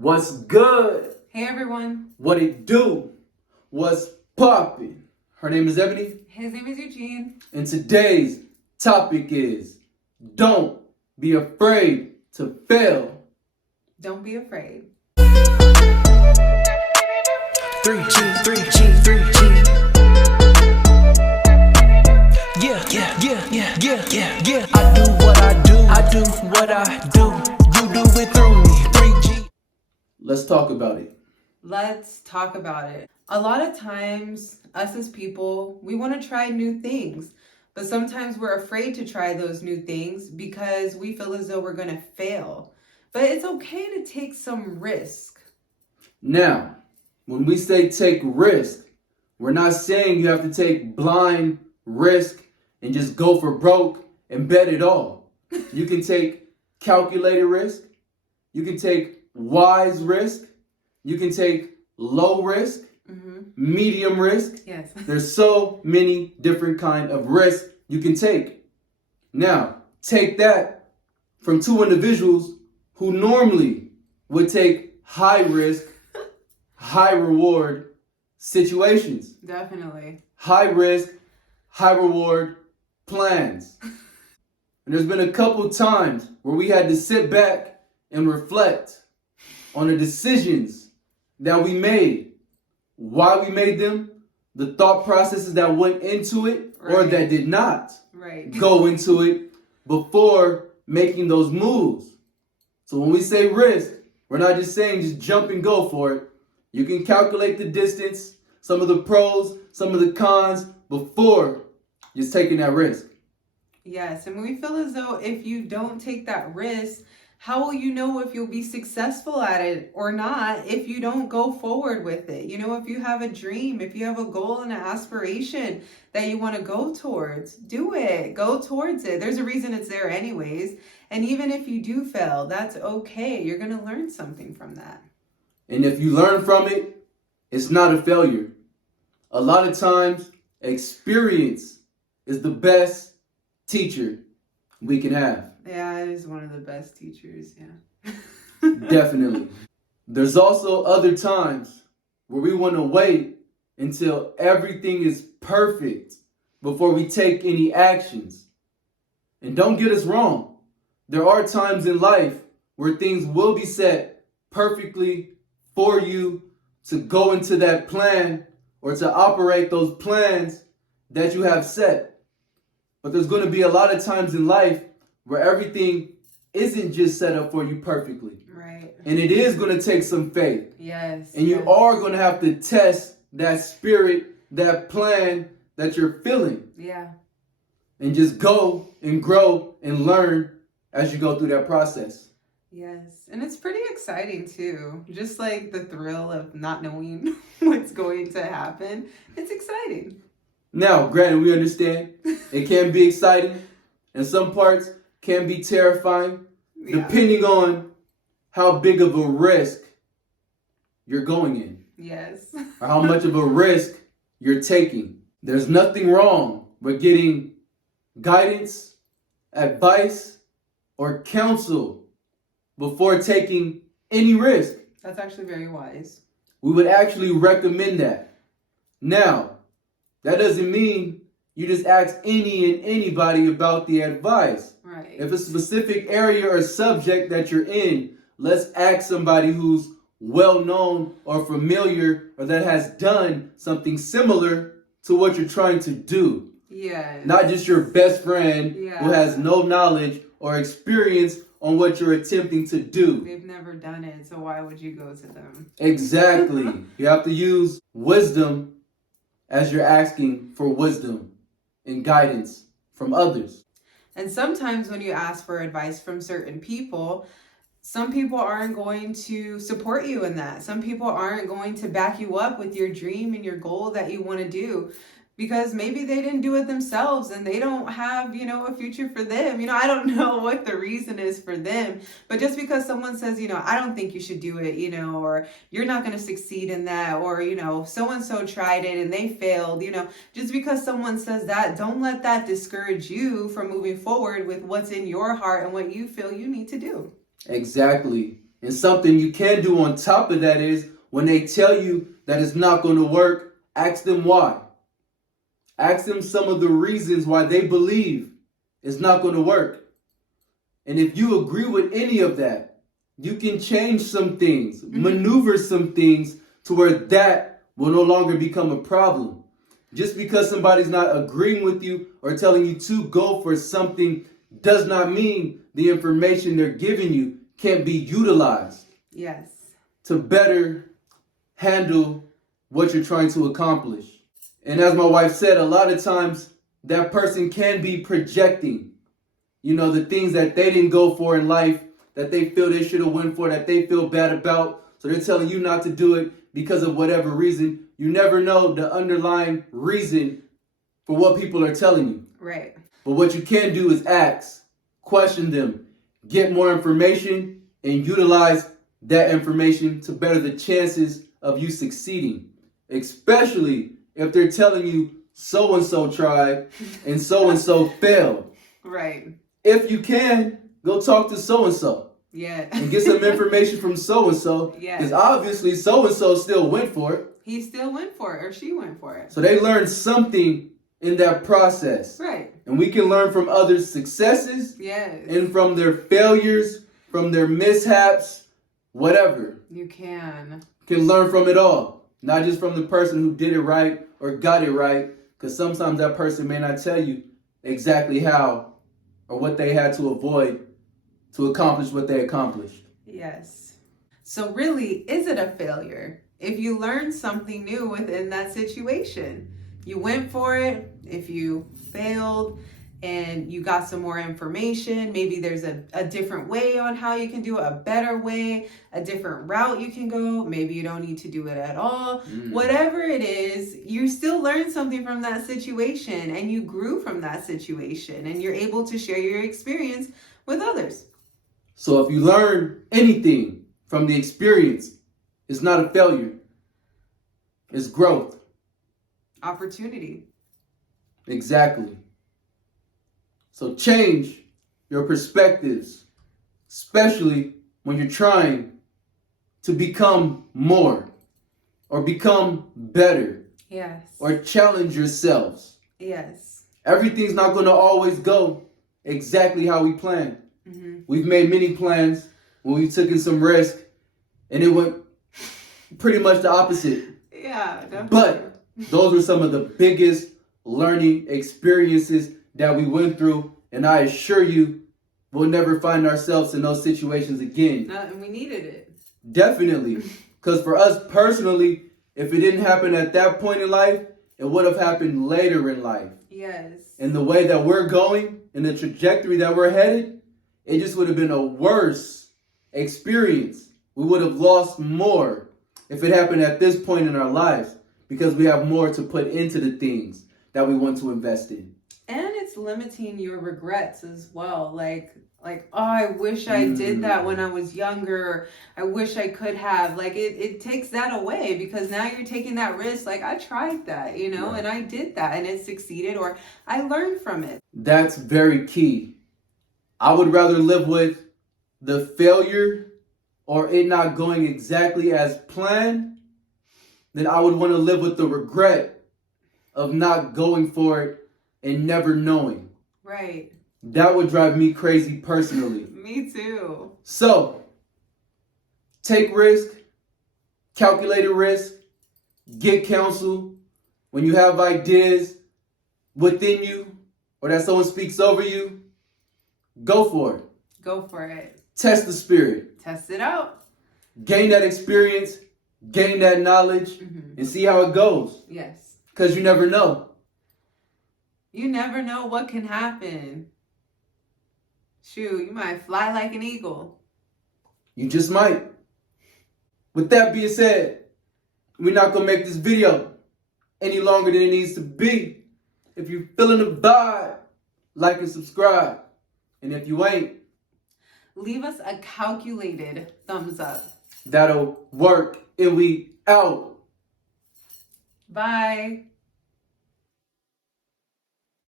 What's good? Hey everyone. What it do? What's poppin'? Her name is Ebony. His name is Eugene. And today's topic is don't be afraid to fail. Don't be afraid. 3G, 3G, 3G. Yeah. I do what I do. I do what I do. You do it through me. 3G. Let's talk about it. Let's talk about it. A lot of times, us as people, we want to try new things. But sometimes we're afraid to try those new things because we feel as though we're going to fail. But it's okay to take some risk. Now, when we say take risk, we're not saying you have to take blind risk and just go for broke and bet it all. You can take calculated risk. You can take wise risk. You can take low risk, medium risk. Yes. There's so many different kind of risks you can take. Now, take that from two individuals who normally would take high risk, high reward situations. Definitely. High risk, high reward plans. And there's been a couple times where we had to sit back and reflect on the decisions that we made, why we made them, the thought processes that went into it or Right. that did not Right. go into it before making those moves. So when we say risk, we're not just saying just jump and go for it. You can calculate the distance, some of the pros, some of the cons before just taking that risk. Yes, and we feel as though if you don't take that risk, how will you know if you'll be successful at it or not if you don't go forward with it? You know, if you have a dream, if you have a goal and an aspiration that you want to go towards, do it. Go towards it. There's a reason it's there anyways. And even if you do fail, that's okay. You're going to learn something from that. And if you learn from it, it's not a failure. A lot of times, experience is the best teacher we can have. Yeah, it is one of the best teachers. Yeah. Definitely. There's also other times where we want to wait until everything is perfect before we take any actions. And don't get us wrong. There are times in life where things will be set perfectly for you to go into that plan or to operate those plans that you have set. But there's going to be a lot of times in life where everything isn't just set up for you perfectly. Right. And it is going to take some faith. Yes. And you are going to have to test that spirit, that plan that you're feeling. Yeah. And just go and grow and learn as you go through that process. Yes, and it's pretty exciting too. Just like the thrill of not knowing what's going to happen. It's exciting. Now, granted, we understand it can be exciting and some parts can be terrifying, depending on how big of a risk you're going in. Yes. Or how much of a risk you're taking. There's nothing wrong with getting guidance, advice, or counsel before taking any risk. That's actually very wise. We would actually recommend that. Now, that doesn't mean you just ask any and anybody about the advice. Right. If a specific area or subject that you're in, let's ask somebody who's well known or familiar or that has done something similar to what you're trying to do. Yeah. Not just your best friend who has no knowledge or experience on what you're attempting to do. They've never done it, so why would you go to them? Exactly. You have to use wisdom as you're asking for wisdom and guidance from others. And sometimes when you ask for advice from certain people, some people aren't going to support you in that. Some people aren't going to back you up with your dream and your goal that you want to do. Because maybe they didn't do it themselves and they don't have, a future for them. I don't know what the reason is for them. But just because someone says, I don't think you should do it, or you're not going to succeed in that, or, so-and-so tried it and they failed, just because someone says that, don't let that discourage you from moving forward with what's in your heart and what you feel you need to do. Exactly. And something you can do on top of that is when they tell you that it's not going to work, ask them why. Ask them some of the reasons why they believe it's not going to work. And if you agree with any of that, you can change some things, maneuver some things to where that will no longer become a problem. Just because somebody's not agreeing with you or telling you to go for something does not mean the information they're giving you can't be utilized. Yes. To better handle what you're trying to accomplish. And as my wife said, a lot of times that person can be projecting, the things that they didn't go for in life, that they feel they should have went for, that they feel bad about. So they're telling you not to do it because of whatever reason. You never know the underlying reason for what people are telling you. Right. But what you can do is ask, question them, get more information, and utilize that information to better the chances of you succeeding. Especially if they're telling you so-and-so tried and so-and-so failed. Right. If you can, go talk to so-and-so. Yeah. And get some information from so-and-so. Yeah. Because obviously so-and-so still went for it. He still went for it, or she went for it. So they learned something in that process. Right. And we can learn from others' successes. Yes. And from their failures, from their mishaps, whatever. You can Learn from it all. Not just from the person who did it right or got it right. Because sometimes that person may not tell you exactly how or what they had to avoid to accomplish what they accomplished. Yes. So really, is it a failure if you learn something new within that situation? You went for it. If you failed and you got some more information, maybe there's a different way on how you can do it, a better way, a different route you can go. Maybe you don't need to do it at all. Whatever it is, you still learned something from that situation and you grew from that situation and you're able to share your experience with others. So if you learn anything from the experience, it's not a failure. It's growth. Opportunity. Exactly. So change your perspectives, especially when you're trying to become more or become better. Yes. Or challenge yourselves. Yes. Everything's not going to always go exactly how we planned. We've made many plans when we've taken some risk and it went pretty much the opposite. Yeah, definitely. But those were some of the biggest learning experiences that we went through, and I assure you we'll never find ourselves in those situations again. And we needed it. Definitely. Because for us personally, if it didn't happen at that point in life, it would have happened later in life. Yes. And the way that we're going, and the trajectory that we're headed, it just would have been a worse experience. We would have lost more if it happened at this point in our lives, because we have more to put into the things that we want to invest in. And it's limiting your regrets as well. Like, oh, I wish I did that when I was younger. I wish I could have. It takes that away, because now you're taking that risk. Like, I tried that, and I did that and it succeeded, or I learned from it. That's very key. I would rather live with the failure or it not going exactly as planned than I would want to live with the regret of not going for it and never knowing. Right. That would drive me crazy personally. Me too. So, take risk, calculated risk, get counsel. When you have ideas within you or that someone speaks over you, go for it. Go for it. Test the spirit. Test it out. Gain that experience, gain that knowledge, and see how it goes. Yes. Because you never know. You never know what can happen. Shoot, you might fly like an eagle. You just might. With that being said, we're not going to make this video any longer than it needs to be. If you're feeling the vibe, like and subscribe. And if you ain't, leave us a calculated thumbs up. That'll work. And we out. Bye.